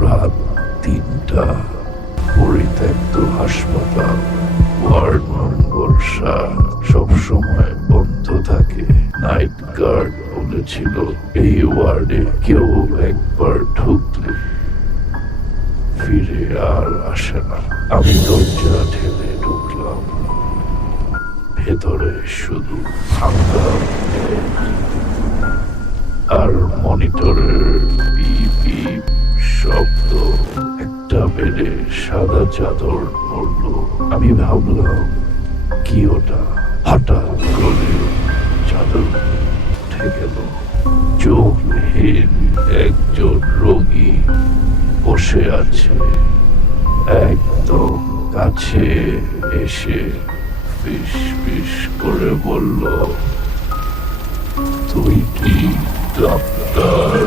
রাত ৩টা, পরিত্যক্ত হাসপাতাল, ওয়ার্ড নম্বর ৭ সবসময় বন্ধ থাকে। নাইট গার্ড বলেছিল এই ওয়ার্ডে কেউ একবার ঢুকলে ফিরে আর আসে না। আমি দরজা ঠেলে ঢুকলাম। ভেতরে শুধু ঠান্ডা আর মনিটরের বিপ বিপ শব্দ। একটা বেডে সাদা চাদর পড়ল। আমি ভাবলাম কি ওটা? হঠাৎ করে চাদর উঠে গেল। চোখহীন একজন রোগী বসে আছে। একদম কাছে এসে ফিস ফিস করে বলল, তুই কি ডাক্তার?